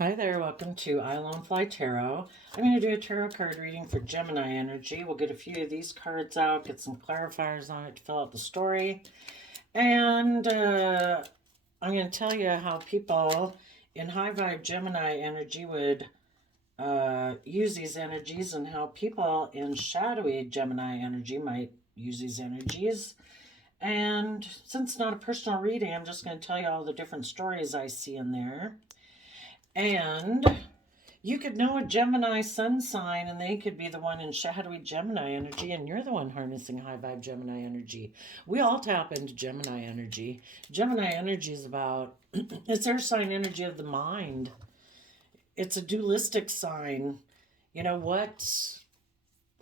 Hi there, welcome to I Alone Fly Tarot. I'm going to do a tarot card reading for Gemini energy. We'll get a few of these cards out, get some clarifiers on it to fill out the story. And I'm going to tell you how people in high vibe Gemini energy would use these energies and how people in shadowy Gemini energy might use these energies. And since it's not a personal reading, I'm just going to tell you all the different stories I see in there. And you could know a Gemini sun sign and they could be the one in shadowy Gemini energy, and you're the one harnessing high vibe Gemini energy. We all tap into Gemini energy. Gemini energy is about, it's air sign energy of the mind. It's a dualistic sign. You know what?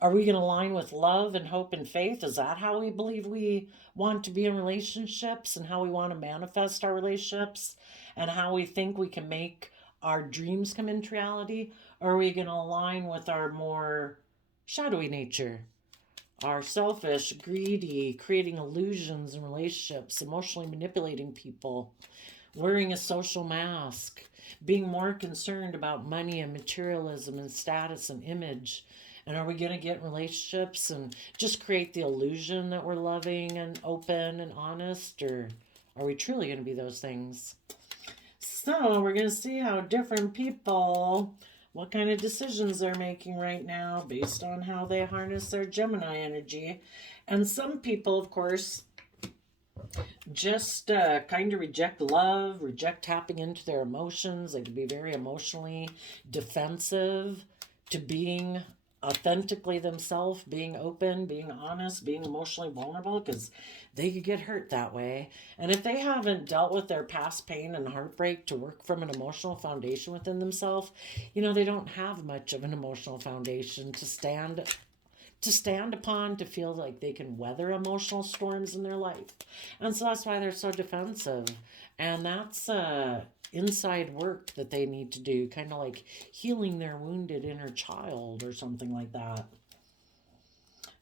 Are we going to align with love and hope and faith? Is that how we believe we want to be in relationships and how we want to manifest our relationships and how we think we can make our dreams come into reality? Or are we going to align with our more shadowy nature? Our selfish, greedy, creating illusions in relationships, emotionally manipulating people, wearing a social mask, being more concerned about money and materialism and status and image. And are we going to get in relationships and just create the illusion that we're loving and open and honest? Or are we truly going to be those things? So we're going to see how different people, what kind of decisions they're making right now based on how they harness their Gemini energy. And some people, of course, just kind of reject love, reject tapping into their emotions. They can be very emotionally defensive to being authentically themselves, being open, being honest, being emotionally vulnerable, because they could get hurt that way. And if they haven't dealt with their past pain and heartbreak to work from an emotional foundation within themselves, they don't have much of an emotional foundation to stand upon, to feel like they can weather emotional storms in their life. And so that's why they're so defensive. And that's inside work that they need to do, kind of like healing their wounded inner child or something like that.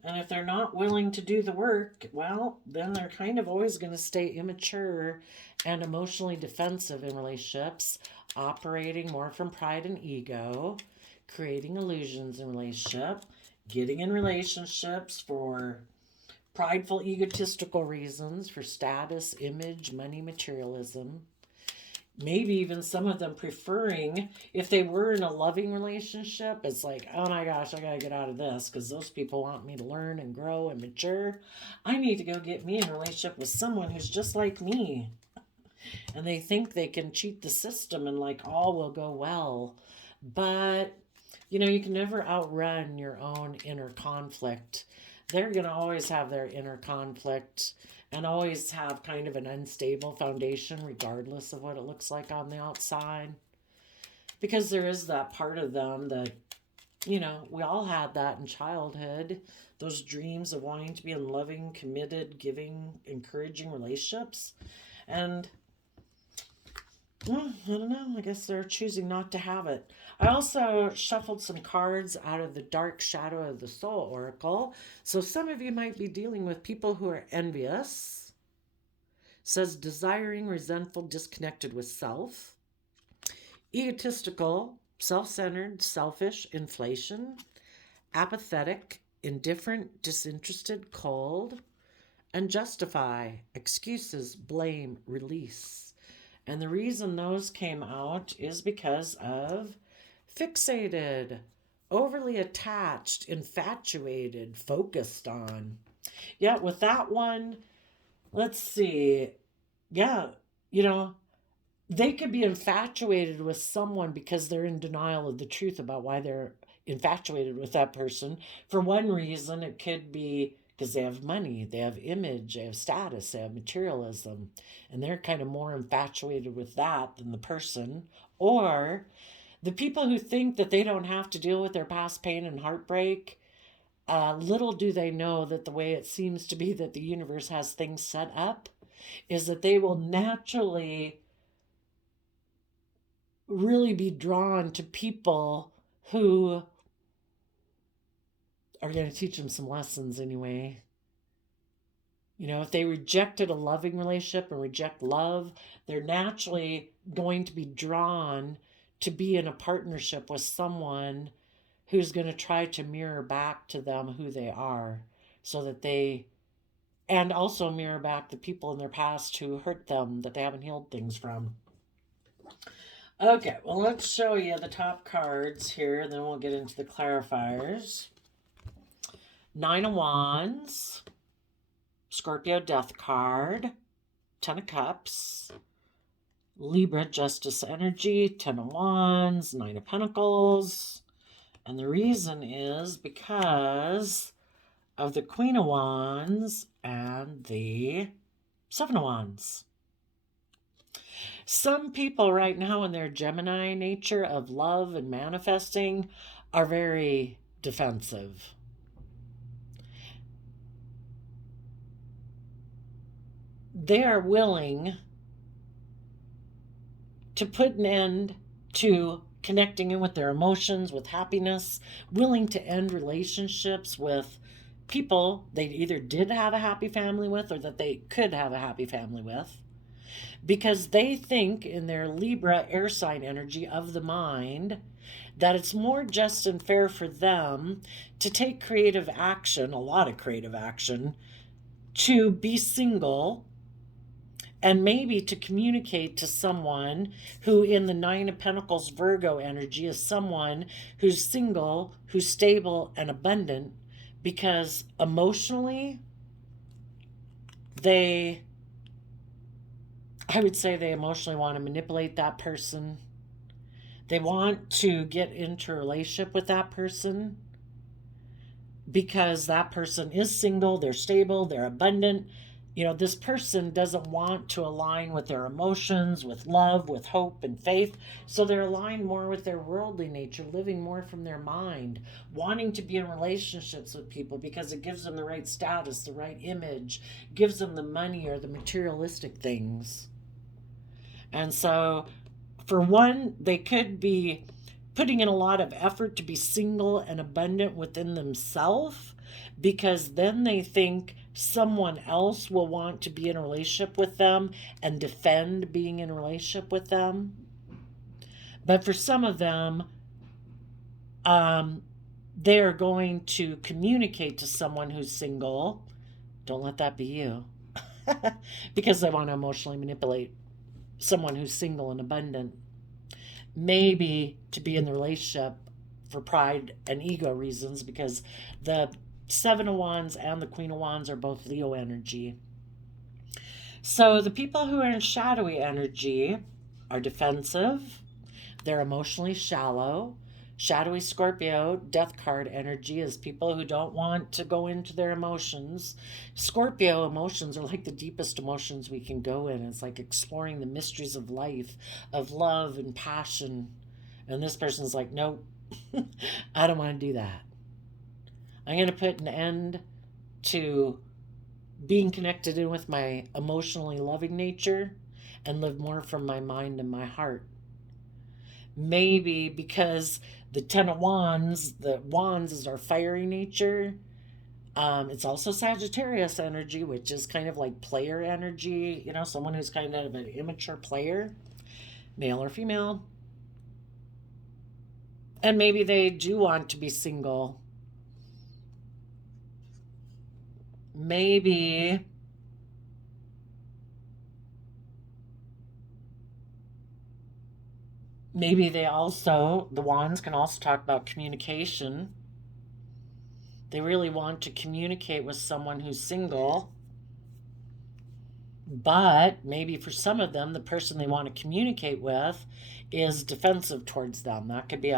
And if they're not willing to do the work, well, then they're kind of always going to stay immature and emotionally defensive in relationships, operating more from pride and ego, creating illusions in relationship, getting in relationships for prideful, egotistical reasons, for status, image, money, materialism. Maybe even some of them preferring, if they were in a loving relationship, it's like, oh my gosh, I gotta get out of this because those people want me to learn and grow and mature. I need to go get me in a relationship with someone who's just like me. And they think they can cheat the system and like all will go well. But you can never outrun your own inner conflict. They're going to always have their inner conflict and always have kind of an unstable foundation, regardless of what it looks like on the outside. Because there is that part of them that, we all had that in childhood. Those dreams of wanting to be in loving, committed, giving, encouraging relationships. And well, I don't know. I guess they're choosing not to have it. I also shuffled some cards out of the Dark Shadow of the Soul Oracle. So some of you might be dealing with people who are envious. Says desiring, resentful, disconnected with self. Egotistical, self-centered, selfish, inflation. Apathetic, indifferent, disinterested, cold. Unjustify, excuses, blame, release. And the reason those came out is because of fixated, overly attached, infatuated, focused on. Yeah, with that one, let's see. Yeah, they could be infatuated with someone because they're in denial of the truth about why they're infatuated with that person. For one reason, it could be because they have money, they have image, they have status, they have materialism, and they're kind of more infatuated with that than the person. Or the people who think that they don't have to deal with their past pain and heartbreak, little do they know that the way it seems to be that the universe has things set up is that they will naturally really be drawn to people who are going to teach them some lessons anyway. If they rejected a loving relationship and reject love, they're naturally going to be drawn to be in a partnership with someone who's going to try to mirror back to them who they are, so that they, and also mirror back the people in their past who hurt them that they haven't healed things from. Okay, well, let's show you the top cards here, then we'll get into the clarifiers. Nine of Wands, Scorpio Death card, Ten of Cups, Libra Justice energy, Ten of Wands, Nine of Pentacles. And the reason is because of the Queen of Wands and the Seven of Wands. Some people right now in their Gemini nature of love and manifesting are very defensive. They are willing to put an end to connecting in with their emotions, with happiness, willing to end relationships with people they either did have a happy family with or that they could have a happy family with, because they think in their Libra air sign energy of the mind that it's more just and fair for them to take creative action, a lot of creative action, to be single, and maybe to communicate to someone who in the Nine of Pentacles Virgo energy is someone who's single, who's stable and abundant, because emotionally I would say they emotionally want to manipulate that person. They want to get into a relationship with that person because that person is single, they're stable, they're abundant. This person doesn't want to align with their emotions, with love, with hope and faith. So they're aligned more with their worldly nature, living more from their mind, wanting to be in relationships with people because it gives them the right status, the right image, gives them the money or the materialistic things. And so, for one, they could be putting in a lot of effort to be single and abundant within themselves, because then they think someone else will want to be in a relationship with them and defend being in a relationship with them. But for some of them, they are going to communicate to someone who's single. Don't let that be you. Because they want to emotionally manipulate someone who's single and abundant. Maybe to be in the relationship for pride and ego reasons, because the Seven of Wands and the Queen of Wands are both Leo energy. So the people who are in shadowy energy are defensive. They're emotionally shallow. Shadowy Scorpio Death card energy is people who don't want to go into their emotions. Scorpio emotions are like the deepest emotions we can go in. It's like exploring the mysteries of life, of love and passion. And this person's like, nope, I don't want to do that. I'm going to put an end to being connected in with my emotionally loving nature and live more from my mind and my heart. Maybe because the Ten of Wands, the Wands is our fiery nature. It's also Sagittarius energy, which is kind of like player energy, someone who's kind of an immature player, male or female. And maybe they do want to be single. Maybe they also, the Wands can also talk about communication. They really want to communicate with someone who's single, but maybe for some of them, the person they want to communicate with is defensive towards them. That could be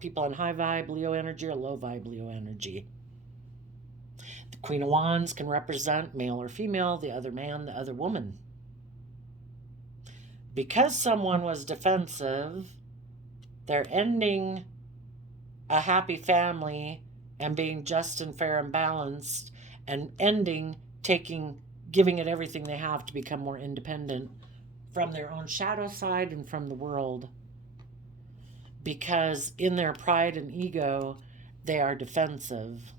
people in high vibe Leo energy or low vibe Leo energy. The Queen of Wands can represent male or female, the other man, the other woman. Because someone was defensive, they're ending a happy family and being just and fair and balanced, and giving it everything they have to become more independent from their own shadow side and from the world. Because in their pride and ego, they are defensive.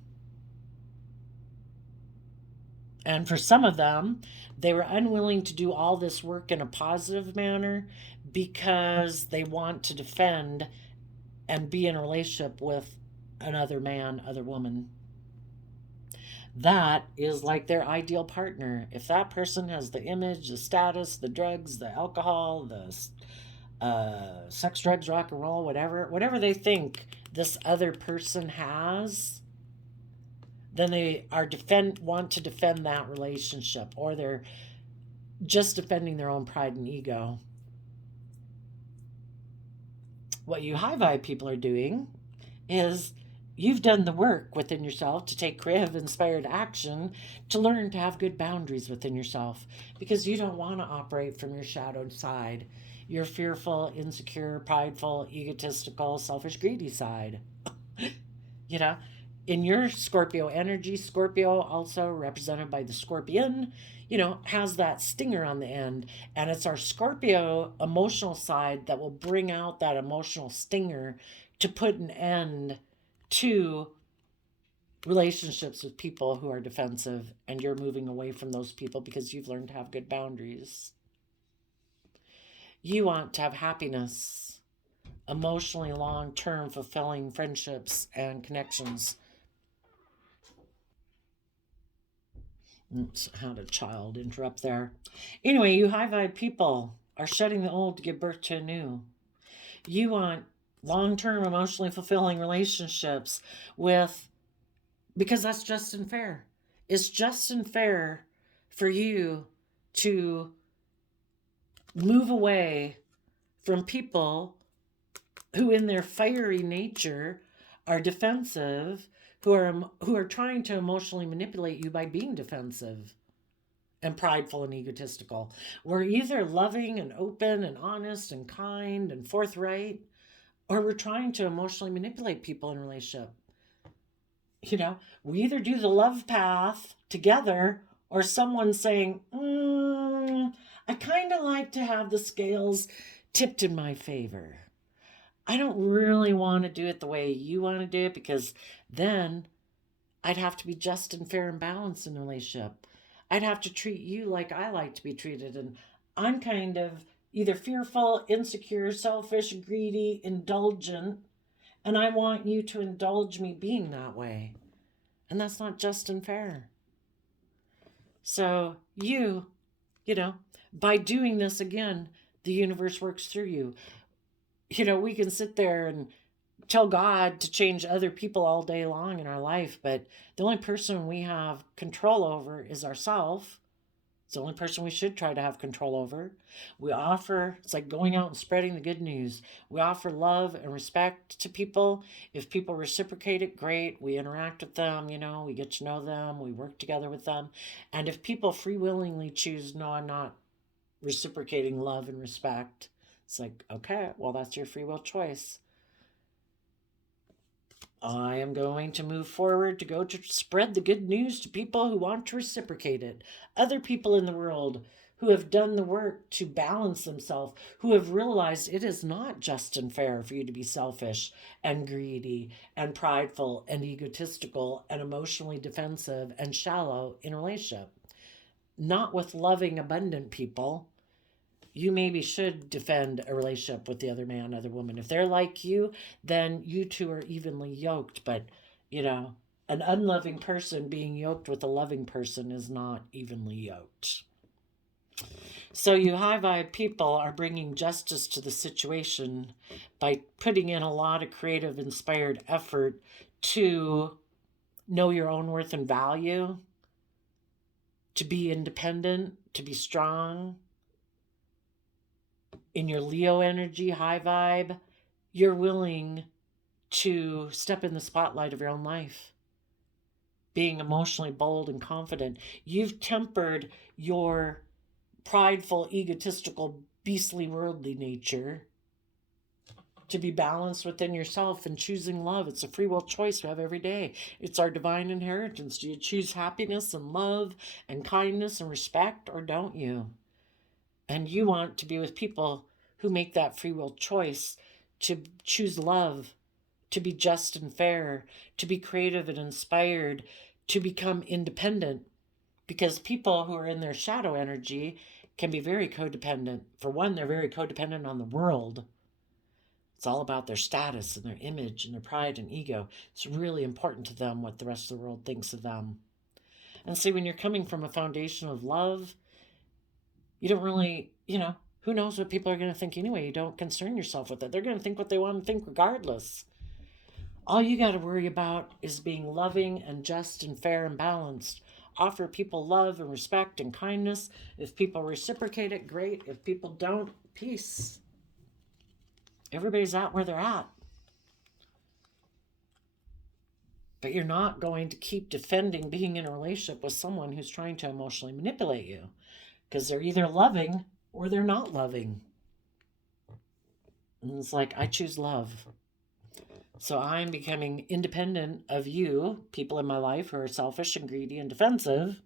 And for some of them, They were unwilling to do all this work in a positive manner because they want to defend and be in a relationship with another man, other woman. That is like their ideal partner. If that person has the image, the status, the drugs, the alcohol, the sex, drugs, rock and roll, whatever they think this other person has, then they are want to defend that relationship, or they're just defending their own pride and ego. What you high vibe people are doing is you've done the work within yourself to take creative, inspired action to learn to have good boundaries within yourself, because you don't want to operate from your shadowed side, your fearful, insecure, prideful, egotistical, selfish, greedy side. You know, in your Scorpio energy, Scorpio, also represented by the scorpion, has that stinger on the end. And it's our Scorpio emotional side that will bring out that emotional stinger to put an end to relationships with people who are defensive, and you're moving away from those people because you've learned to have good boundaries. You want to have happiness, emotionally long-term fulfilling friendships and connections. Oops, had a child interrupt there. Anyway, you high vibe people are shedding the old to give birth to a new. You want long-term emotionally fulfilling relationships because that's just and fair. It's just and fair for you to move away from people who in their fiery nature are defensive, who are trying to emotionally manipulate you by being defensive and prideful and egotistical. We're either loving and open and honest and kind and forthright, or we're trying to emotionally manipulate people in a relationship. We either do the love path together, or someone's saying, I kind of like to have the scales tipped in my favor. I don't really want to do it the way you want to do it, because then I'd have to be just and fair and balanced in a relationship. I'd have to treat you like I like to be treated. And I'm kind of either fearful, insecure, selfish, greedy, indulgent, and I want you to indulge me being that way. And that's not just and fair. So by doing this again, the universe works through you. We can sit there and tell God to change other people all day long in our life, but the only person we have control over is ourselves. It's the only person we should try to have control over. It's like going out and spreading the good news. We offer love and respect to people. If people reciprocate it, great. We interact with them, we get to know them, we work together with them. And if people free willingly choose, no, I'm not reciprocating love and respect, it's like, okay, well, that's your free will choice. I am going to move forward to go to spread the good news to people who want to reciprocate it. Other people in the world who have done the work to balance themselves, who have realized it is not just and fair for you to be selfish and greedy and prideful and egotistical and emotionally defensive and shallow in a relationship. Not with loving, abundant people. You maybe should defend a relationship with the other man, other woman. If they're like you, then you two are evenly yoked. But, an unloving person being yoked with a loving person is not evenly yoked. So you high vibe people are bringing justice to the situation by putting in a lot of creative, inspired effort to know your own worth and value, to be independent, to be strong. In your Leo energy, high vibe, you're willing to step in the spotlight of your own life, being emotionally bold and confident. You've tempered your prideful, egotistical, beastly, worldly nature to be balanced within yourself and choosing love. It's a free will choice we have every day. It's our divine inheritance. Do you choose happiness and love and kindness and respect, or don't you? And you want to be with people who make that free will choice to choose love, to be just and fair, to be creative and inspired, to become independent. Because people who are in their shadow energy can be very codependent. For one, they're very codependent on the world. It's all about their status and their image and their pride and ego. It's really important to them what the rest of the world thinks of them. And see, when you're coming from a foundation of love, you don't really, who knows what people are going to think anyway? You don't concern yourself with it. They're going to think what they want to think regardless. All you got to worry about is being loving and just and fair and balanced. Offer people love and respect and kindness. If people reciprocate it, great. If people don't, peace. Everybody's at where they're at. But you're not going to keep defending being in a relationship with someone who's trying to emotionally manipulate you, because they're either loving or they're not loving. And it's like, I choose love. So I'm becoming independent of you, people in my life who are selfish and greedy and defensive,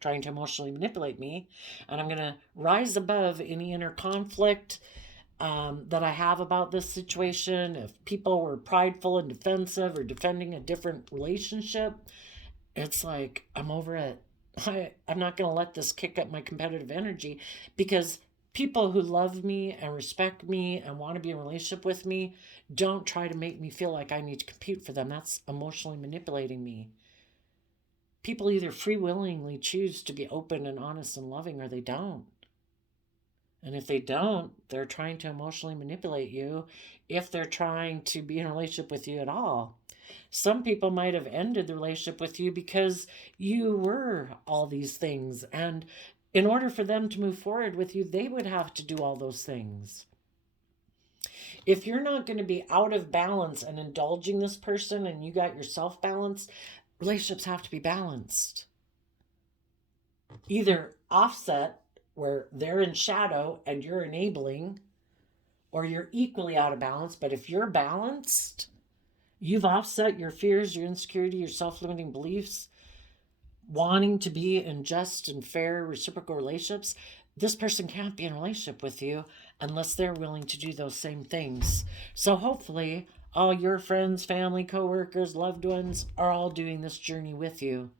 trying to emotionally manipulate me. And I'm going to rise above any inner conflict that I have about this situation. If people were prideful and defensive or defending a different relationship, it's like, I'm over it. I'm not going to let this kick up my competitive energy, because people who love me and respect me and want to be in a relationship with me don't try to make me feel like I need to compete for them. That's emotionally manipulating me. People either free willingly choose to be open and honest and loving, or they don't. And if they don't, they're trying to emotionally manipulate you, if they're trying to be in a relationship with you at all. Some people might have ended the relationship with you because you were all these things. And in order for them to move forward with you, they would have to do all those things. If you're not going to be out of balance and indulging this person and you got yourself balanced, relationships have to be balanced. Either offset, where they're in shadow and you're enabling, or you're equally out of balance. But if you're balanced, you've offset your fears, your insecurity, your self-limiting beliefs, wanting to be in just and fair reciprocal relationships. This person can't be in a relationship with you unless they're willing to do those same things. So hopefully all your friends, family, coworkers, loved ones are all doing this journey with you.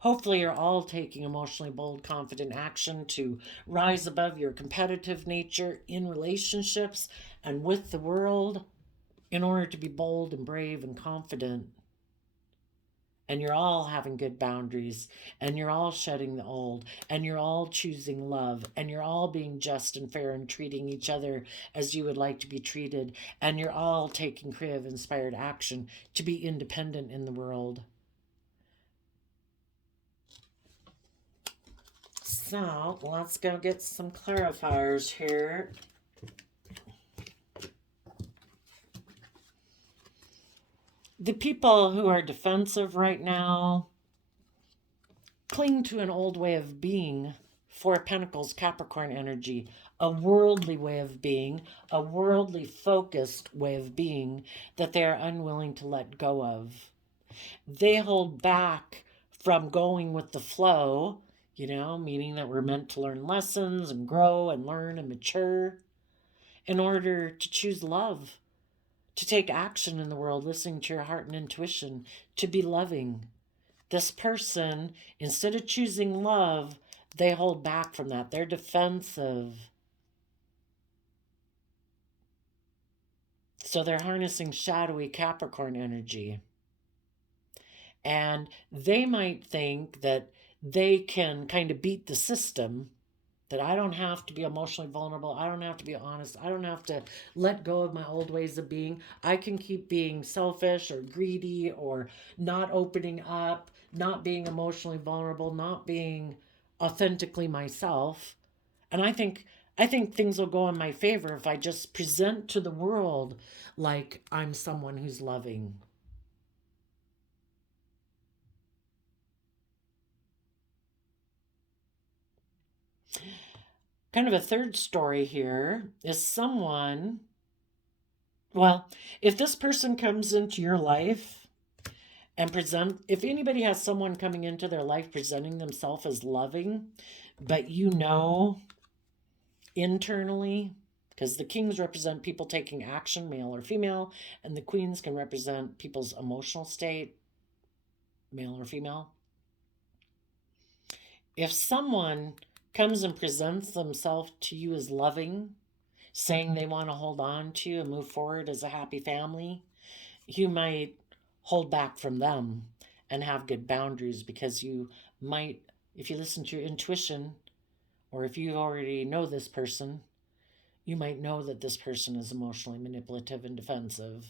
Hopefully you're all taking emotionally bold, confident action to rise above your competitive nature in relationships and with the world in order to be bold and brave and confident. And you're all having good boundaries, and you're all shedding the old, and you're all choosing love, and you're all being just and fair and treating each other as you would like to be treated, and you're all taking creative, inspired action to be independent in the world. So let's go get some clarifiers here. The people who are defensive right now cling to an old way of being. Four of Pentacles, Capricorn energy, a worldly way of being, a worldly focused way of being that they are unwilling to let go of. They hold back from going with the flow, meaning that we're meant to learn lessons and grow and learn and mature in order to choose love, to take action in the world, listening to your heart and intuition, to be loving. This person, instead of choosing love, they hold back from that. They're defensive. So they're harnessing shadowy Capricorn energy. And they might think that they can kind of beat the system, that I don't have to be emotionally vulnerable. I don't have to be honest. I don't have to let go of my old ways of being. I can keep being selfish or greedy or not opening up, not being emotionally vulnerable, not being authentically myself. And I think things will go in my favor if I just present to the world like I'm someone who's loving. Kind of a third story here is someone, if this person comes into your life and if anybody has someone coming into their life presenting themselves as loving, but internally, because the kings represent people taking action, male or female, and the queens can represent people's emotional state, male or female. if someone comes and presents themselves to you as loving, saying they want to hold on to you and move forward as a happy family, you might hold back from them and have good boundaries, because you might, if you listen to your intuition, or if you already know this person, you might know that this person is emotionally manipulative and defensive.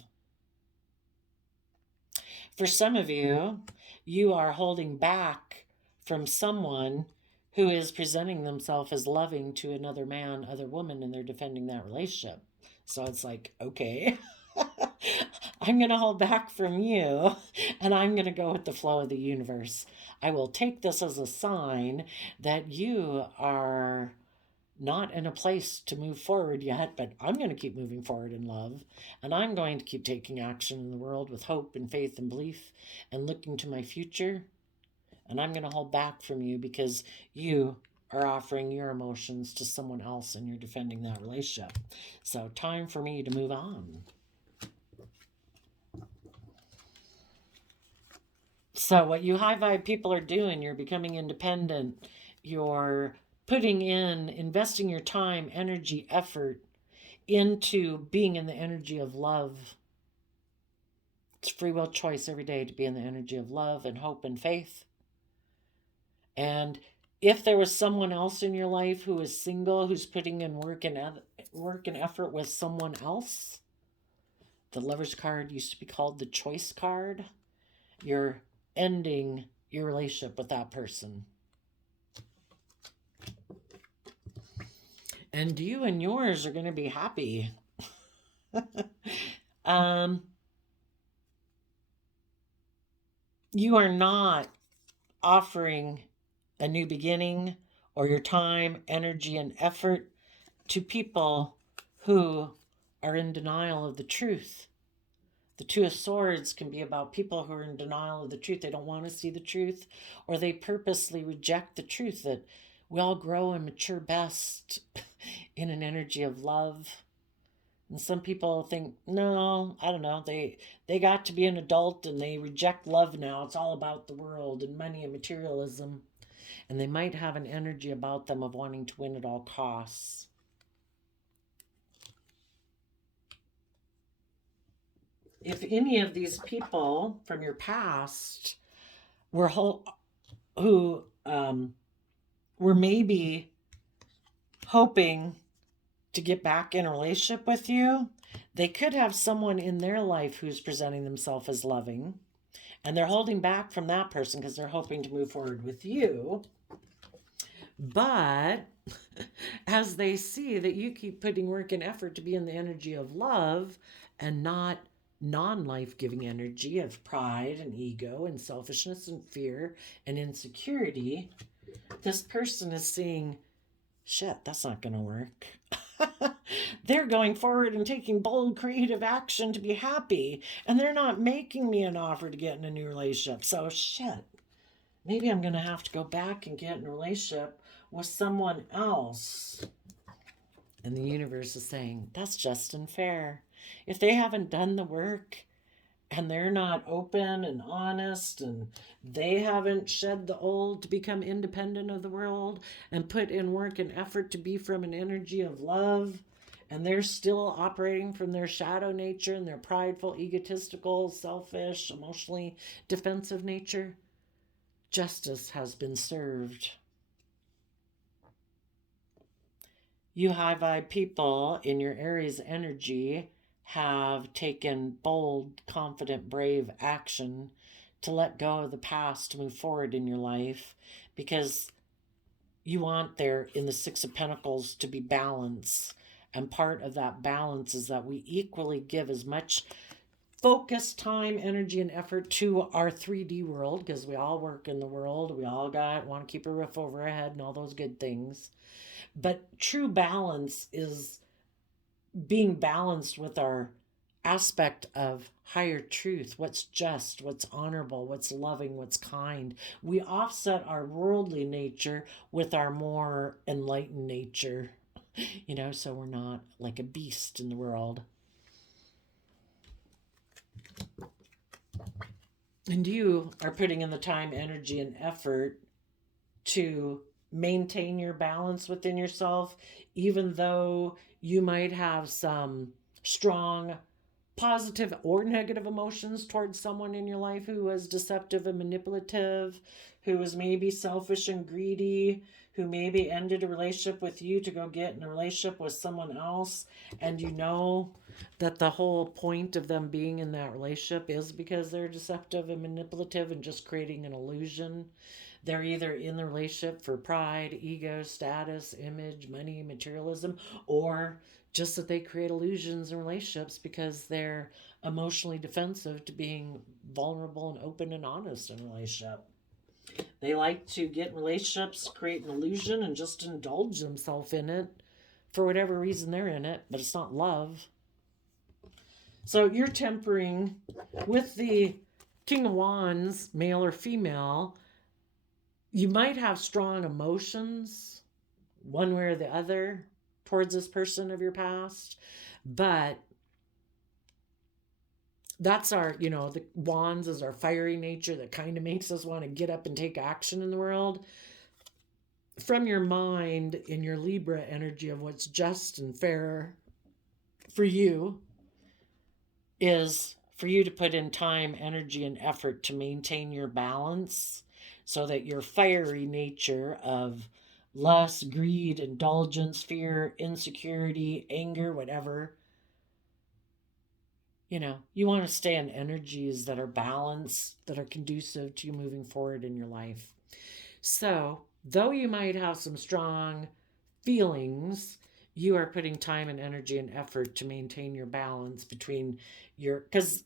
For some of you, you are holding back from someone who is presenting themselves as loving to another man, other woman, and they're defending that relationship. So it's like, okay, I'm going to hold back from you, and I'm going to go with the flow of the universe. I will take this as a sign that you are not in a place to move forward yet, but I'm going to keep moving forward in love, and I'm going to keep taking action in the world with hope and faith and belief and looking to my future. And I'm going to hold back from you because you are offering your emotions to someone else and you're defending that relationship. So time for me to move on. So what you high vibe people are doing, you're becoming independent. You're investing your time, energy, effort into being in the energy of love. It's free will choice every day to be in the energy of love and hope and faith. And if there was someone else in your life who is single, who's putting in work and effort with someone else, the Lover's card used to be called the Choice card. You're ending your relationship with that person. And you and yours are going to be happy. You are not offering a new beginning or your time, energy, and effort to people who are in denial of the truth. The Two of Swords can be about people who are in denial of the truth. They don't want to see the truth, or they purposely reject the truth that we all grow and mature best in an energy of love. And some people think, no, I don't know, they got to be an adult and they reject love now. It's all about the world and money and materialism. And they might have an energy about them of wanting to win at all costs. If any of these people from your past were were maybe hoping to get back in a relationship with you, they could have someone in their life who's presenting themselves as loving, and they're holding back from that person because they're hoping to move forward with you. But as they see that you keep putting work and effort to be in the energy of love and not non-life-giving energy of pride and ego and selfishness and fear and insecurity, this person is seeing, shit, that's not going to work. They're going forward and taking bold, creative action to be happy, and they're not making me an offer to get in a new relationship. So shit, maybe I'm going to have to go back and get in a relationship with someone else. And the universe is saying, that's just unfair. If they haven't done the work and they're not open and honest and they haven't shed the old to become independent of the world and put in work and effort to be from an energy of love, and they're still operating from their shadow nature and their prideful, egotistical, selfish, emotionally defensive nature, justice has been served. You high vibe people in your Aries energy have taken bold, confident, brave action to let go of the past to move forward in your life, because you want there in the Six of Pentacles to be balance. And part of that balance is that we equally give as much focus, time, energy, and effort to our 3D world, because we all work in the world. We all want to keep a roof over our head and all those good things. But true balance is being balanced with our aspect of higher truth, what's just, what's honorable, what's loving, what's kind. We offset our worldly nature with our more enlightened nature, so we're not like a beast in the world. And you are putting in the time, energy, and effort to maintain your balance within yourself, even though you might have some strong positive or negative emotions towards someone in your life who was deceptive and manipulative, who was maybe selfish and greedy, who maybe ended a relationship with you to go get in a relationship with someone else, and you know that the whole point of them being in that relationship is because they're deceptive and manipulative and just creating an illusion. They're either in the relationship for pride, ego, status, image, money, materialism, or just that they create illusions in relationships because they're emotionally defensive to being vulnerable and open and honest in a relationship. They like to get in relationships, create an illusion, and just indulge themselves in it for whatever reason they're in it, but it's not love. So you're tempering with the King of Wands, male or female. You might have strong emotions, one way or the other, towards this person of your past, but that's our, the wands is our fiery nature that kind of makes us want to get up and take action in the world. From your mind, in your Libra energy of what's just and fair for you, is for you to put in time, energy, and effort to maintain your balance so that your fiery nature of lust, greed, indulgence, fear, insecurity, anger, whatever, you want to stay in energies that are balanced, that are conducive to you moving forward in your life. So, though you might have some strong feelings, you are putting time and energy and effort to maintain your balance between because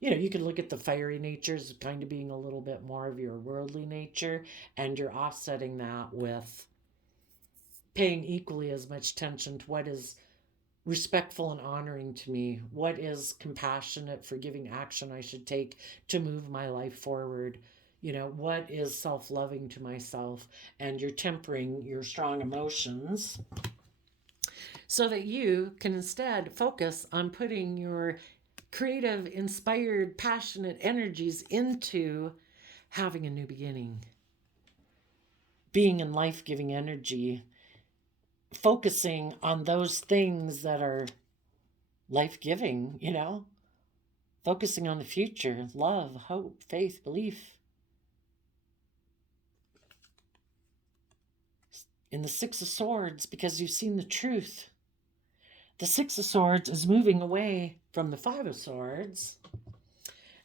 you can look at the fiery natures kind of being a little bit more of your worldly nature, and you're offsetting that with paying equally as much attention to what is respectful and honoring to me, what is compassionate, forgiving action I should take to move my life forward, what is self-loving to myself, and you're tempering your strong emotions so that you can instead focus on putting your creative, inspired, passionate energies into having a new beginning, being in life-giving energy, focusing on those things that are life-giving, focusing on the future, love, hope, faith, belief. In the Six of Swords, because you've seen the truth. The Six of Swords is moving away from the Five of Swords,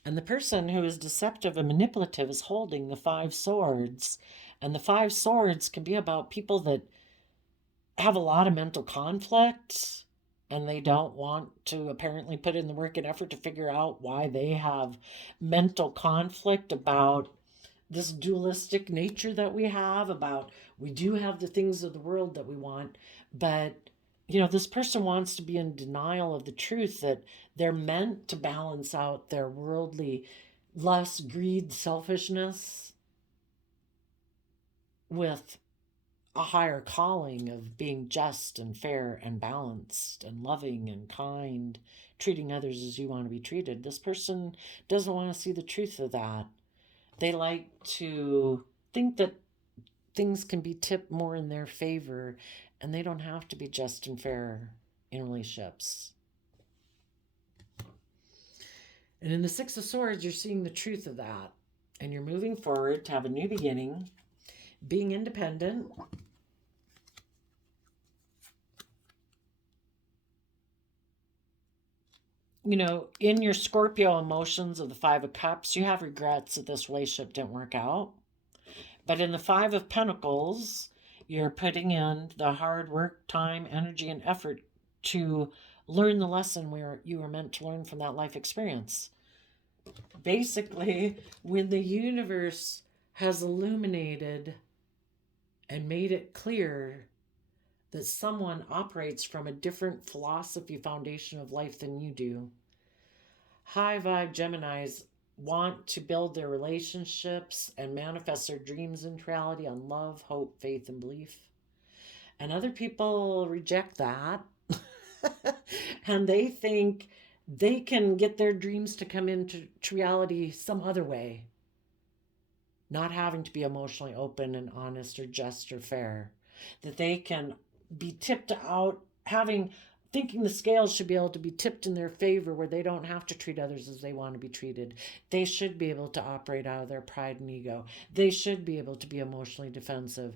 and the person who is deceptive and manipulative is holding the Five Swords. And the Five Swords can be about people that have a lot of mental conflict, and they don't want to apparently put in the work and effort to figure out why they have mental conflict about this dualistic nature that we have, about we do have the things of the world that we want, but this person wants to be in denial of the truth that they're meant to balance out their worldly lust, greed, selfishness with a higher calling of being just and fair and balanced and loving and kind, treating others as you want to be treated. This person doesn't want to see the truth of that. They like to think that things can be tipped more in their favor, and they don't have to be just and fair in relationships. And in the Six of Swords, you're seeing the truth of that, and you're moving forward to have a new beginning, being independent, in your Scorpio emotions of the Five of Cups, you have regrets that this relationship didn't work out. But in the Five of Pentacles, you're putting in the hard work, time, energy, and effort to learn the lesson where you were meant to learn from that life experience. Basically, when the universe has illuminated and made it clear that someone operates from a different philosophy foundation of life than you do, high vibe Geminis want to build their relationships and manifest their dreams into reality on love, hope, faith, and belief. And other people reject that. And they think they can get their dreams to come into reality some other way. not having to be emotionally open and honest or just or fair, that they can be tipped out, thinking the scales should be able to be tipped in their favor, where they don't have to treat others as they want to be treated. They should be able to operate out of their pride and ego. They should be able to be emotionally defensive.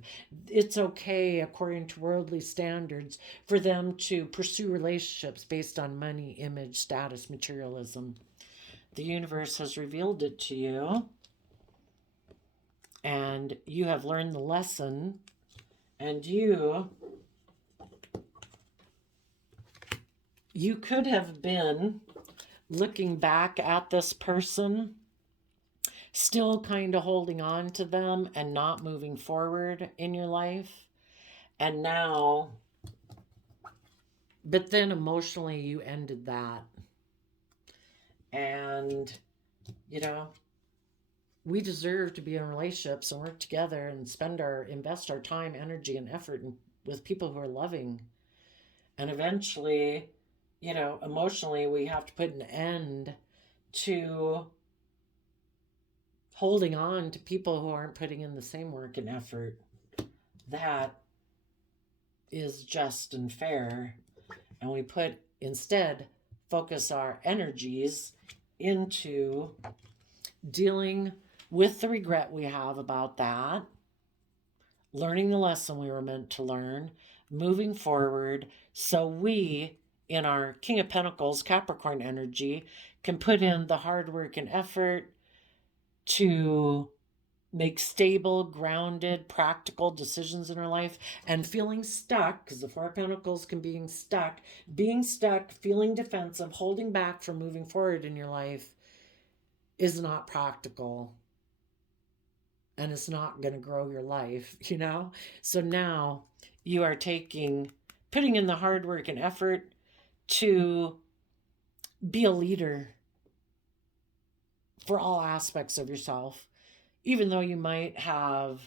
It's okay, according to worldly standards, for them to pursue relationships based on money, image, status, materialism. The universe has revealed it to you, and you have learned the lesson, and you could have been looking back at this person, still kind of holding on to them and not moving forward in your life. And now, but then emotionally you ended that. And, we deserve to be in relationships and work together and invest our time, energy, and effort with people who are loving. And eventually, emotionally, we have to put an end to holding on to people who aren't putting in the same work and effort. That is just and fair. And we instead focus our energies into dealing with the regret we have about that, learning the lesson we were meant to learn, moving forward, so we, in our King of Pentacles, Capricorn energy, can put in the hard work and effort to make stable, grounded, practical decisions in our life. And feeling stuck, because the Four of Pentacles can being stuck, feeling defensive, holding back from moving forward in your life is not practical. And it's not going to grow your life, So now you are putting in the hard work and effort to be a leader for all aspects of yourself, even though you might have,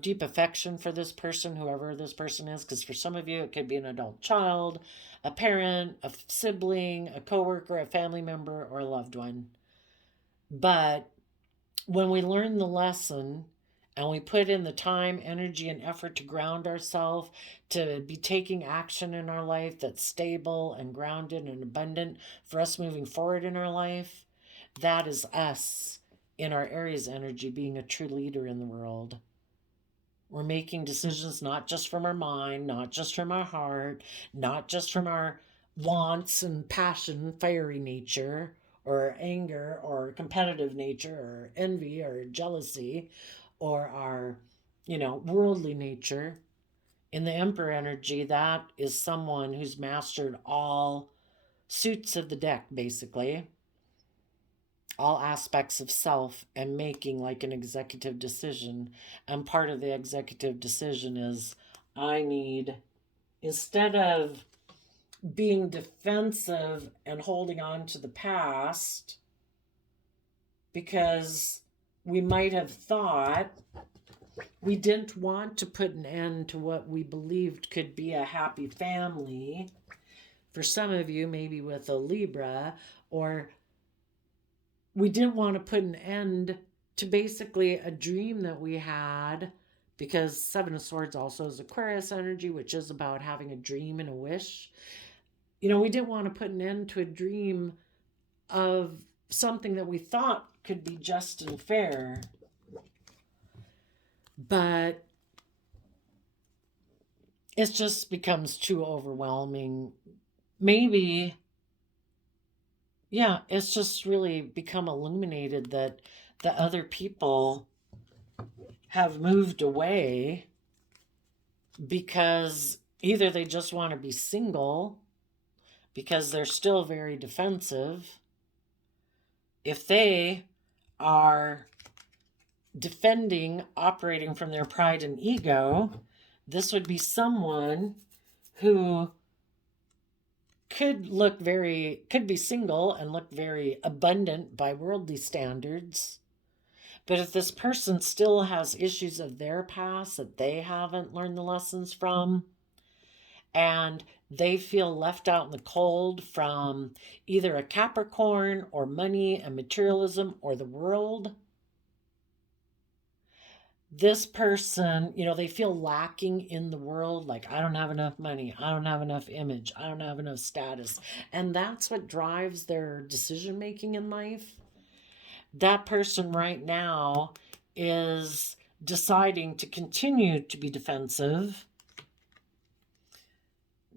deep affection for this person, whoever this person is, because for some of you, it could be an adult child, a parent, a sibling, a coworker, a family member, or a loved one. But when we learn the lesson and we put in the time, energy, and effort to ground ourselves, to be taking action in our life that's stable and grounded and abundant for us moving forward in our life, that is us in our Aries energy being a true leader in the world. We're making decisions not just from our mind, not just from our heart, not just from our wants and passion, fiery nature, or anger, or competitive nature, or envy, or jealousy, or our, worldly nature. In the Emperor energy, that is someone who's mastered all suits of the deck, basically, all aspects of self, and making like an executive decision. And part of the executive decision is, instead of being defensive and holding on to the past, because we might have thought we didn't want to put an end to what we believed could be a happy family. For some of you, maybe with a Libra, or we didn't want to put an end to basically a dream that we had, because Seven of Swords also is Aquarius energy, which is about having a dream and a wish. We didn't want to put an end to a dream of something that we thought could be just and fair. But it just becomes too overwhelming. Maybe, it's just really become illuminated that the other people have moved away because either they just want to be single because they're still very defensive. If they are defending, operating from their pride and ego, this would be someone who could be single and look very abundant by worldly standards. But if this person still has issues of their past that they haven't learned the lessons from, and they feel left out in the cold from either a Capricorn or money and materialism or the world, this person, they feel lacking in the world. Like, I don't have enough money. I don't have enough image. I don't have enough status. And that's what drives their decision making in life. That person right now is deciding to continue to be defensive,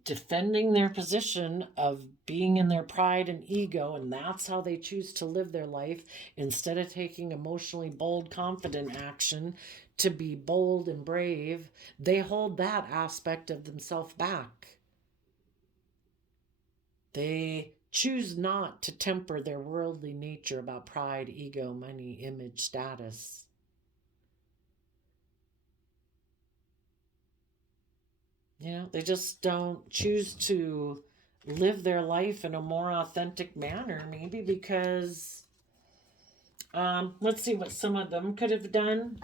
defending their position of being in their pride and ego, and that's how they choose to live their life instead of taking emotionally bold, confident action to be bold and brave. They hold that aspect of themselves back. They choose not to temper their worldly nature about pride, ego, money, image, status. They just don't choose to live their life in a more authentic manner, maybe because, let's see what some of them could have done.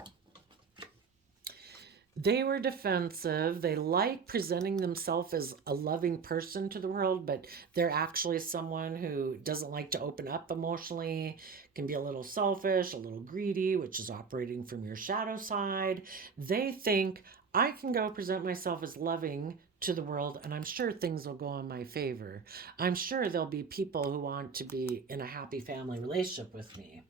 They were defensive. They like presenting themselves as a loving person to the world, but they're actually someone who doesn't like to open up emotionally, can be a little selfish, a little greedy, which is operating from your shadow side. They think, I can go present myself as loving to the world, and I'm sure things will go in my favor. I'm sure there'll be people who want to be in a happy family relationship with me.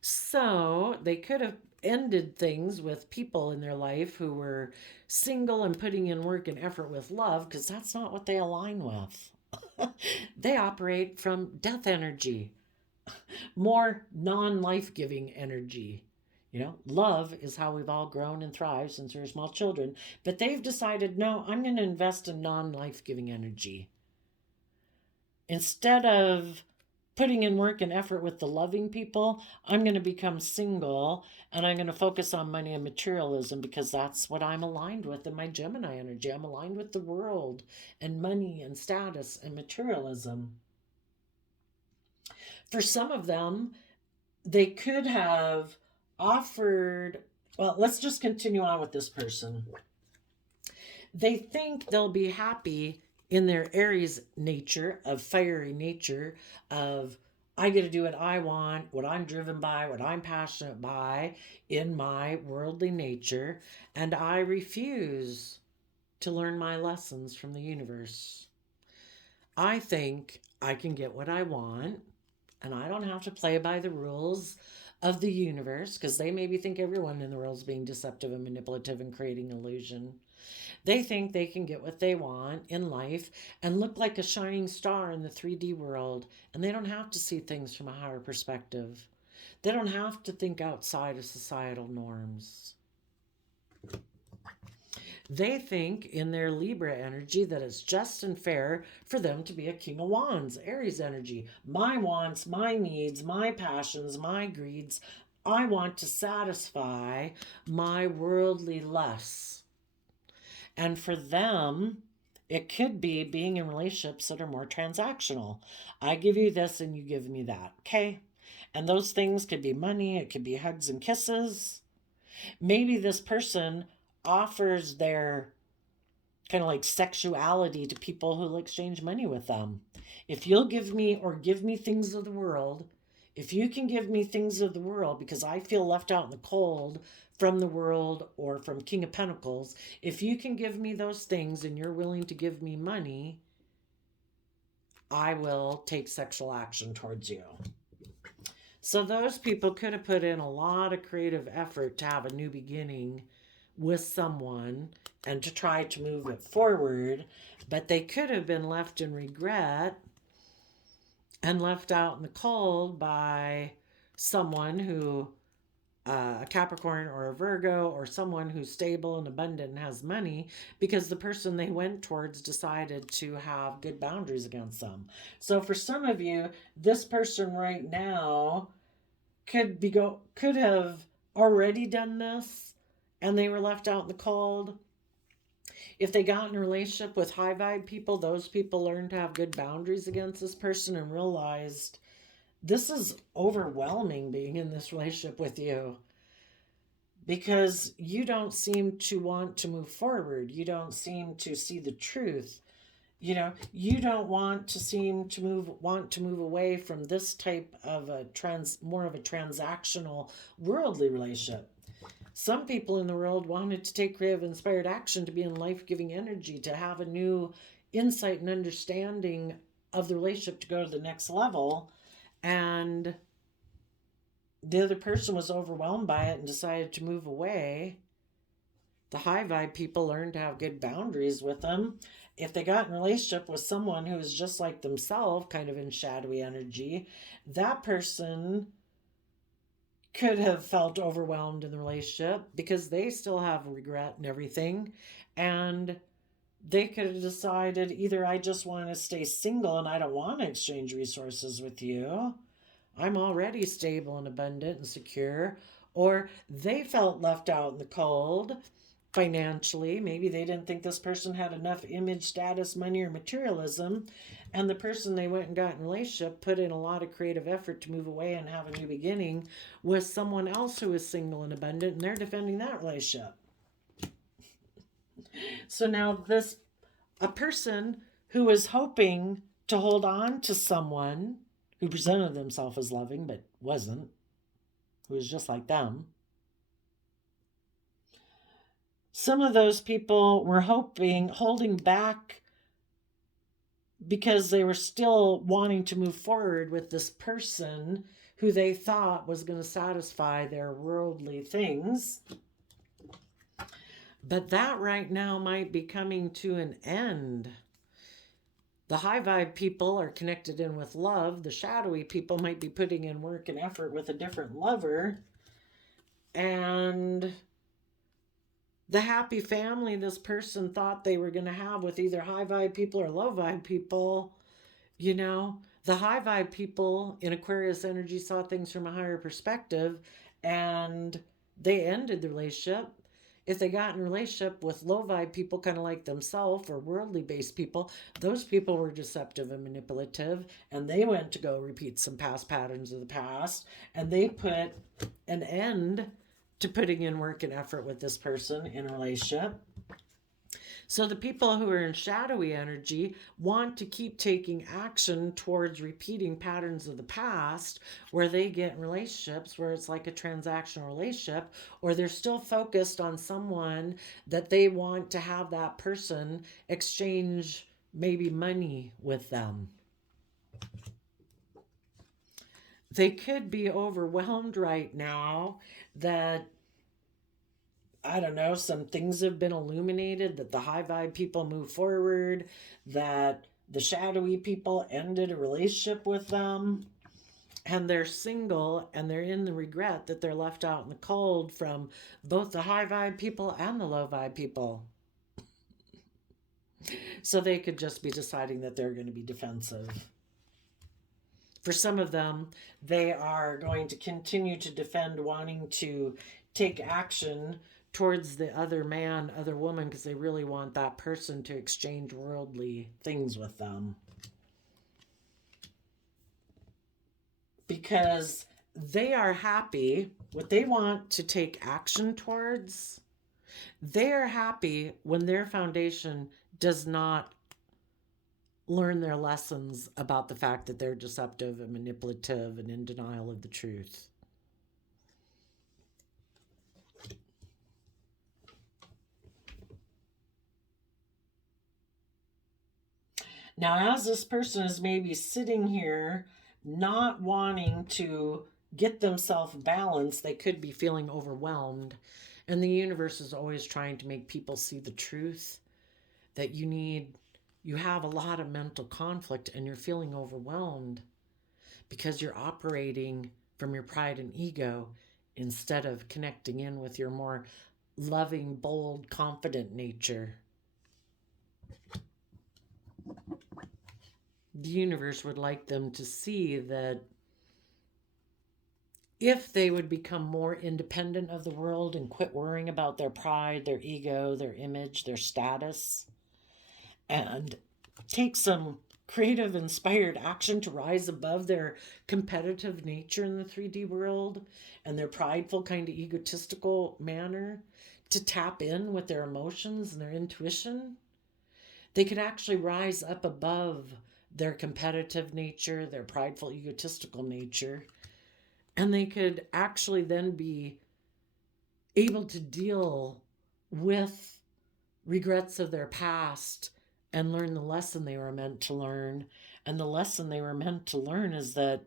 So they could have ended things with people in their life who were single and putting in work and effort with love, because that's not what they align with. They operate from death energy, more non-life giving energy. Love is how we've all grown and thrived since we were small children. But they've decided, no, I'm going to invest in non-life giving energy. Instead of putting in work and effort with the loving people, I'm going to become single and I'm going to focus on money and materialism because that's what I'm aligned with in my Gemini energy. I'm aligned with the world and money and status and materialism. For some of them, they could have offered, well, let's just continue on with this person. They think they'll be happy in their Aries nature, of fiery nature, of I get to do what I want, what I'm driven by, what I'm passionate by in my worldly nature, and I refuse to learn my lessons from the universe. I think I can get what I want, and I don't have to play by the rules of the universe, because they maybe think everyone in the world is being deceptive and manipulative and creating illusion. They think they can get what they want in life and look like a shining star in the 3D world, and they don't have to see things from a higher perspective. They don't have to think outside of societal norms. They think in their Libra energy that it's just and fair for them to be a King of Wands, Aries energy. My wants, my needs, my passions, my greeds. I want to satisfy my worldly lusts. And for them, it could be being in relationships that are more transactional. I give you this and you give me that, okay? And those things could be money, it could be hugs and kisses. Maybe this person offers their kind of like sexuality to people who'll exchange money with them. If you'll give me things of the world, if you can give me things of the world because I feel left out in the cold from the world or from King of Pentacles, if you can give me those things and you're willing to give me money, I will take sexual action towards you. So those people could have put in a lot of creative effort to have a new beginning with someone and to try to move it forward, but they could have been left in regret and left out in the cold by someone who, a Capricorn or a Virgo, or someone who's stable and abundant and has money, because the person they went towards decided to have good boundaries against them. So for some of you, this person right now could have already done this and they were left out in the cold. If they got in a relationship with high vibe people, those people learned to have good boundaries against this person and realized this is overwhelming being in this relationship with you, because you don't seem to want to move forward. You don't seem to see the truth. You don't want to move away from this type of more of a transactional worldly relationship. Some people in the world wanted to take creative, inspired action, to be in life giving energy, to have a new insight and understanding of the relationship to go to the next level. And the other person was overwhelmed by it and decided to move away. The high vibe people learned to have good boundaries with them. If they got in a relationship with someone who is just like themselves, kind of in shadowy energy, that person could have felt overwhelmed in the relationship because they still have regret and everything. And they could have decided, either I just want to stay single and I don't want to exchange resources with you, I'm already stable and abundant and secure. Or they felt left out in the cold financially. Maybe they didn't think this person had enough image, status, money, or materialism. And the person they went and got in a relationship put in a lot of creative effort to move away and have a new beginning with someone else who is single and abundant, and they're defending that relationship. So now a person who was hoping to hold on to someone who presented themselves as loving but wasn't, who was just like them. Some of those people were holding back because they were still wanting to move forward with this person who they thought was going to satisfy their worldly things. But that right now might be coming to an end. The high vibe people are connected in with love. The shadowy people might be putting in work and effort with a different lover. And the happy family this person thought they were going to have with either high vibe people or low vibe people, the high vibe people in Aquarius energy saw things from a higher perspective and they ended the relationship. If they got in a relationship with low vibe people, kind of like themselves, or worldly based people, those people were deceptive and manipulative, and they went to go repeat some past patterns of the past, and they put an end to putting in work and effort with this person in a relationship. So the people who are in shadowy energy want to keep taking action towards repeating patterns of the past, where they get in relationships where it's like a transactional relationship, or they're still focused on someone that they want to have that person exchange maybe money with them. They could be overwhelmed right now that, I don't know, some things have been illuminated, that the high vibe people move forward, that the shadowy people ended a relationship with them, and they're single and they're in the regret that they're left out in the cold from both the high vibe people and the low vibe people. So they could just be deciding that they're going to be defensive. For some of them, they are going to continue to defend wanting to take action towards the other man, other woman, because they really want that person to exchange worldly things with them. Because they are happy, what they want to take action towards, they are happy when their foundation does not learn their lessons about the fact that they're deceptive and manipulative and in denial of the truth. Now, as this person is maybe sitting here not wanting to get themselves balanced, they could be feeling overwhelmed. And the universe is always trying to make people see the truth, that you have a lot of mental conflict and you're feeling overwhelmed because you're operating from your pride and ego instead of connecting in with your more loving, bold, confident nature. The universe would like them to see that if they would become more independent of the world and quit worrying about their pride, their ego, their image, their status, and take some creative, inspired action to rise above their competitive nature in the 3D world and their prideful, kind of egotistical manner, to tap in with their emotions and their intuition, they could actually rise up above their competitive nature, their prideful, egotistical nature, and they could actually then be able to deal with regrets of their past and learn the lesson they were meant to learn. And the lesson they were meant to learn is that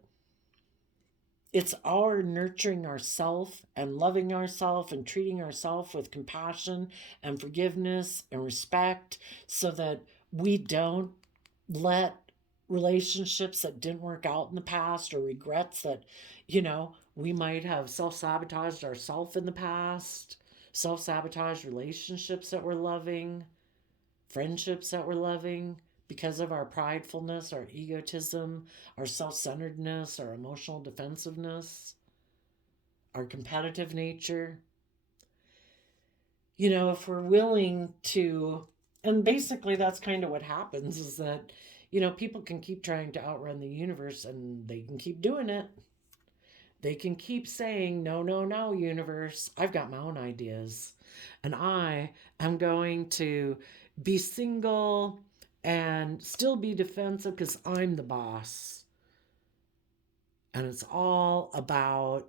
it's our nurturing ourself and loving ourself and treating ourself with compassion and forgiveness and respect, so that we don't let relationships that didn't work out in the past, or regrets that, we might have self-sabotaged ourselves in the past, self-sabotaged relationships that we're loving, friendships that we're loving, because of our pridefulness, our egotism, our self-centeredness, our emotional defensiveness, our competitive nature. If we're willing to, and basically that's kind of what happens, is that, people can keep trying to outrun the universe, and they can keep doing it. They can keep saying, no, no, no, universe, I've got my own ideas. And I am going to be single and still be defensive because I'm the boss. And it's all about,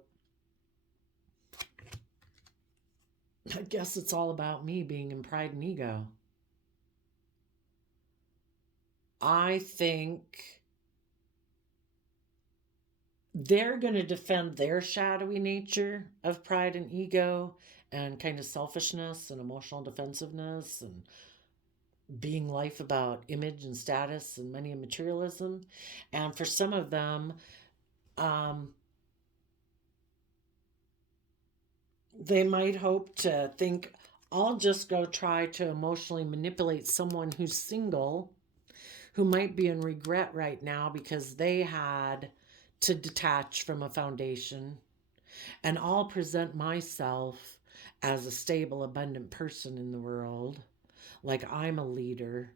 I guess it's all about me being in pride and ego. I think they're going to defend their shadowy nature of pride and ego and kind of selfishness and emotional defensiveness and being life about image and status and money and materialism. And for some of them, they might hope to think, I'll just go try to emotionally manipulate someone who's single, who might be in regret right now because they had to detach from a foundation, and I'll present myself as a stable, abundant person in the world, like I'm a leader,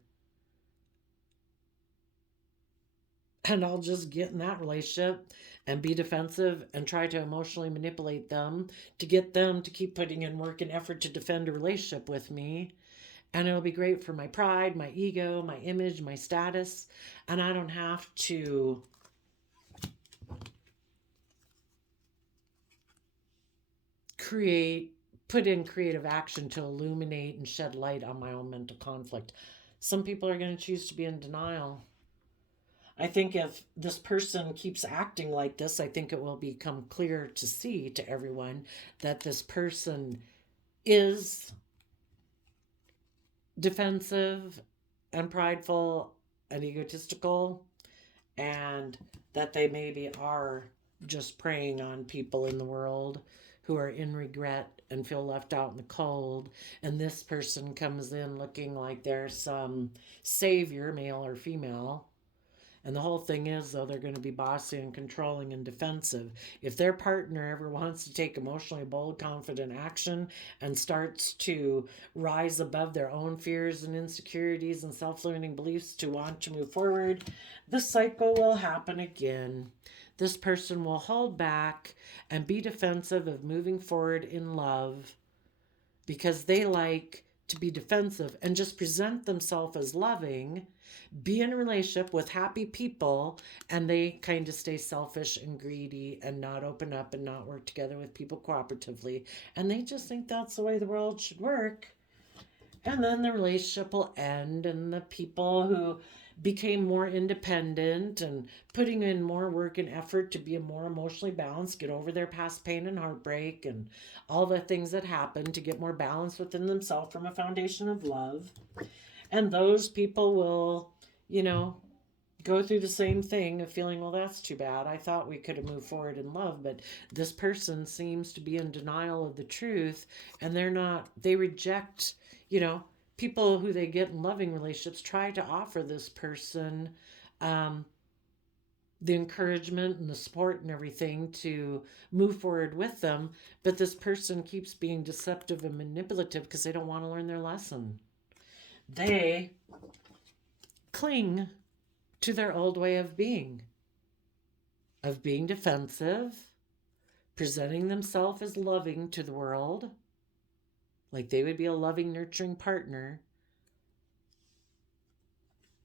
and I'll just get in that relationship and be defensive and try to emotionally manipulate them to get them to keep putting in work and effort to defend a relationship with me. And it'll be great for my pride, my ego, my image, my status. And I don't have to put in creative action to illuminate and shed light on my own mental conflict. Some people are going to choose to be in denial. I think if this person keeps acting like this, I think it will become clear to see to everyone that this person is defensive and prideful and egotistical, and that they maybe are just preying on people in the world who are in regret and feel left out in the cold. And this person comes in looking like they're some savior, male or female. And the whole thing is, though, they're going to be bossy and controlling and defensive. If their partner ever wants to take emotionally bold, confident action and starts to rise above their own fears and insecurities and self-limiting beliefs to want to move forward, the cycle will happen again. This person will hold back and be defensive of moving forward in love because they like to be defensive and just present themselves as loving, be in a relationship with happy people, and they kind of stay selfish and greedy and not open up and not work together with people cooperatively. And they just think that's the way the world should work. And then the relationship will end, and the people who became more independent and putting in more work and effort to be more emotionally balanced, get over their past pain and heartbreak and all the things that happened to get more balance within themselves from a foundation of love. And those people will, go through the same thing of feeling, well, that's too bad. I thought we could have moved forward in love, but this person seems to be in denial of the truth, and they reject, people who they get in loving relationships try to offer this person the encouragement and the support and everything to move forward with them, but this person keeps being deceptive and manipulative because they don't want to learn their lesson. They cling to their old way of being defensive, presenting themselves as loving to the world, like they would be a loving, nurturing partner.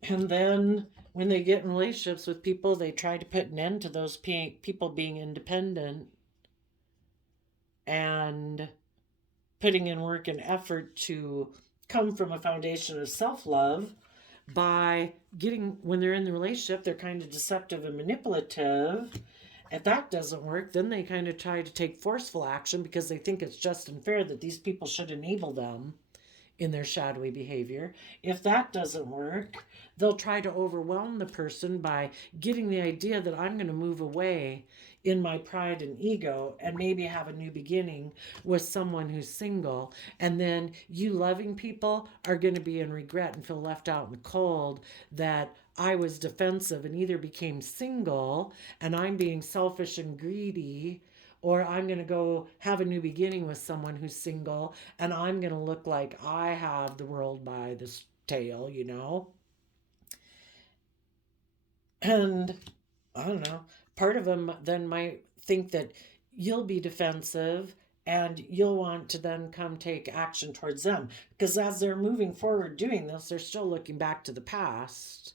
And then when they get in relationships with people, they try to put an end to those people being independent and putting in work and effort to come from a foundation of self-love by getting, when they're in the relationship, they're kind of deceptive and manipulative. If that doesn't work, then they kind of try to take forceful action because they think it's just and fair that these people should enable them in their shadowy behavior. If that doesn't work, they'll try to overwhelm the person by getting the idea that I'm going to move away in my pride and ego and maybe have a new beginning with someone who's single. And then you loving people are going to be in regret and feel left out in the cold that I was defensive and either became single and I'm being selfish and greedy, or I'm going to go have a new beginning with someone who's single and I'm going to look like I have the world by the tail, you know? And I don't know, part of them then might think that you'll be defensive and you'll want to then come take action towards them. Because as they're moving forward doing this, they're still looking back to the past.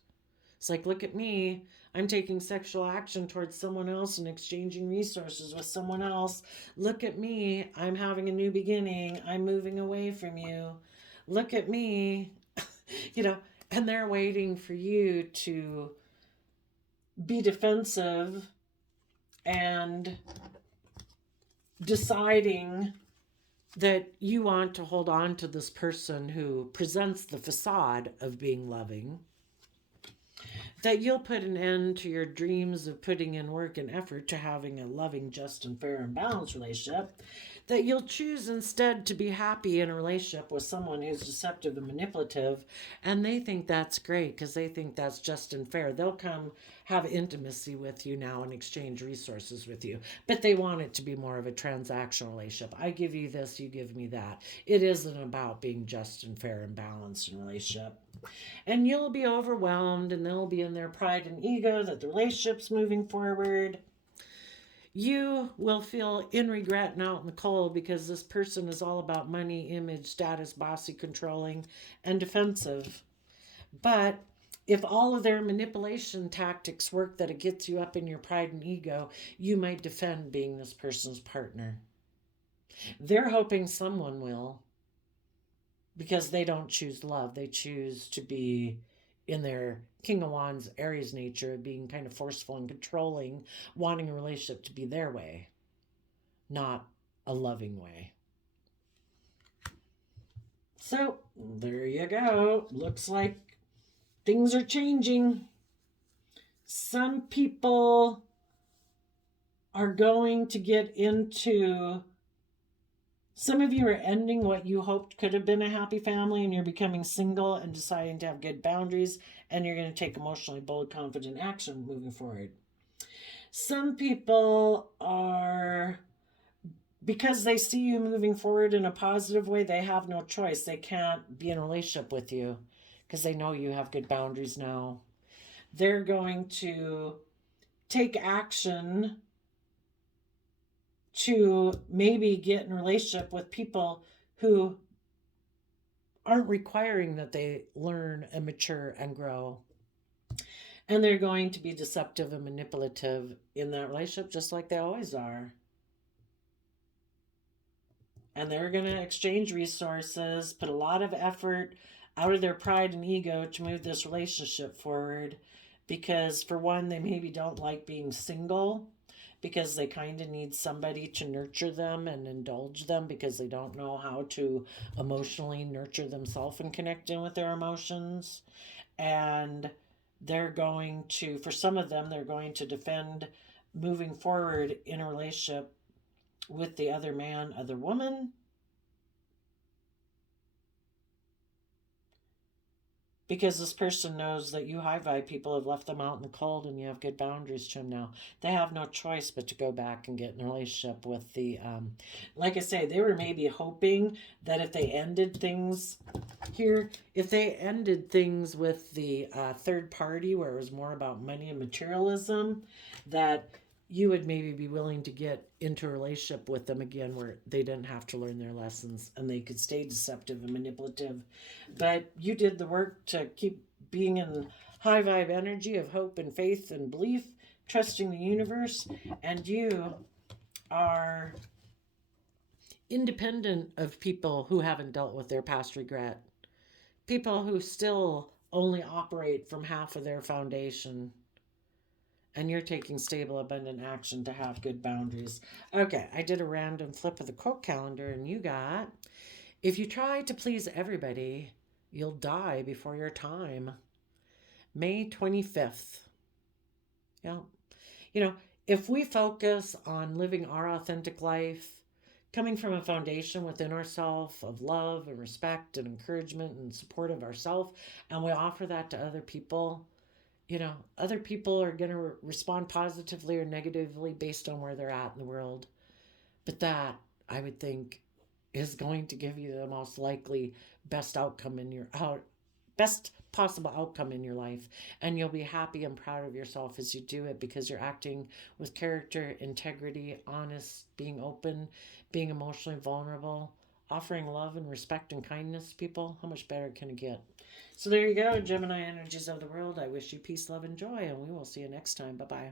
It's like, look at me. I'm taking sexual action towards someone else and exchanging resources with someone else. Look at me. I'm having a new beginning. I'm moving away from you. Look at me. You know, and they're waiting for you to be defensive and deciding that you want to hold on to this person who presents the facade of being loving, that you'll put an end to your dreams of putting in work and effort to having a loving, just, and fair and balanced relationship, that you'll choose instead to be happy in a relationship with someone who's deceptive and manipulative, and they think that's great because they think that's just and fair. They'll come have intimacy with you now and exchange resources with you, but they want it to be more of a transactional relationship. I give you this, you give me that. It isn't about being just and fair and balanced in a relationship. And you'll be overwhelmed and they'll be in their pride and ego that the relationship's moving forward. You will feel in regret and out in the cold because this person is all about money, image, status, bossy, controlling, and defensive. But if all of their manipulation tactics work that it gets you up in your pride and ego, you might defend being this person's partner. They're hoping someone will, because they don't choose love. They choose to be in their King of Wands, Aries nature, being kind of forceful and controlling, wanting a relationship to be their way, not a loving way. So there you go. Looks like things are changing. Some people are going to get into, some of you are ending what you hoped could have been a happy family and you're becoming single and deciding to have good boundaries, and you're going to take emotionally bold, confident action moving forward. Some people are, because they see you moving forward in a positive way, they have no choice. They can't be in a relationship with you because they know you have good boundaries now. They're going to take action to maybe get in a relationship with people who aren't requiring that they learn and mature and grow. And they're going to be deceptive and manipulative in that relationship, just like they always are. And they're going to exchange resources, put a lot of effort out of their pride and ego to move this relationship forward. Because for one, they maybe don't like being single, because they kind of need somebody to nurture them and indulge them because they don't know how to emotionally nurture themselves and connect in with their emotions. And they're going to, for some of them, they're going to defend moving forward in a relationship with the other man, other woman, because this person knows that you high vibe people have left them out in the cold and you have good boundaries to them now. They have no choice but to go back and get in a relationship with the, like I say, they were maybe hoping that if they ended things here, if they ended things with the third party where it was more about money and materialism, that you would maybe be willing to get into a relationship with them again where they didn't have to learn their lessons and they could stay deceptive and manipulative. But you did the work to keep being in high vibe energy of hope and faith and belief, trusting the universe, and you are independent of people who haven't dealt with their past regret, people who still only operate from half of their foundation. And you're taking stable, abundant action to have good boundaries. Okay, I did a random flip of the quote calendar, and you got, if you try to please everybody, you'll die before your time. May 25th. Yeah. You know, if we focus on living our authentic life, coming from a foundation within ourselves of love and respect and encouragement and support of ourselves, and we offer that to other people, you know, other people are going to respond positively or negatively based on where they're at in the world. But that, I would think, is going to give you the most likely best outcome in your best possible outcome in your life, and you'll be happy and proud of yourself as you do it, because you're acting with character, integrity, honest, being open, being emotionally vulnerable, offering love and respect and kindness to people. How much better can it get? So there you go, Gemini energies of the world. I wish you peace, love, and joy, and we will see you next time. Bye-bye.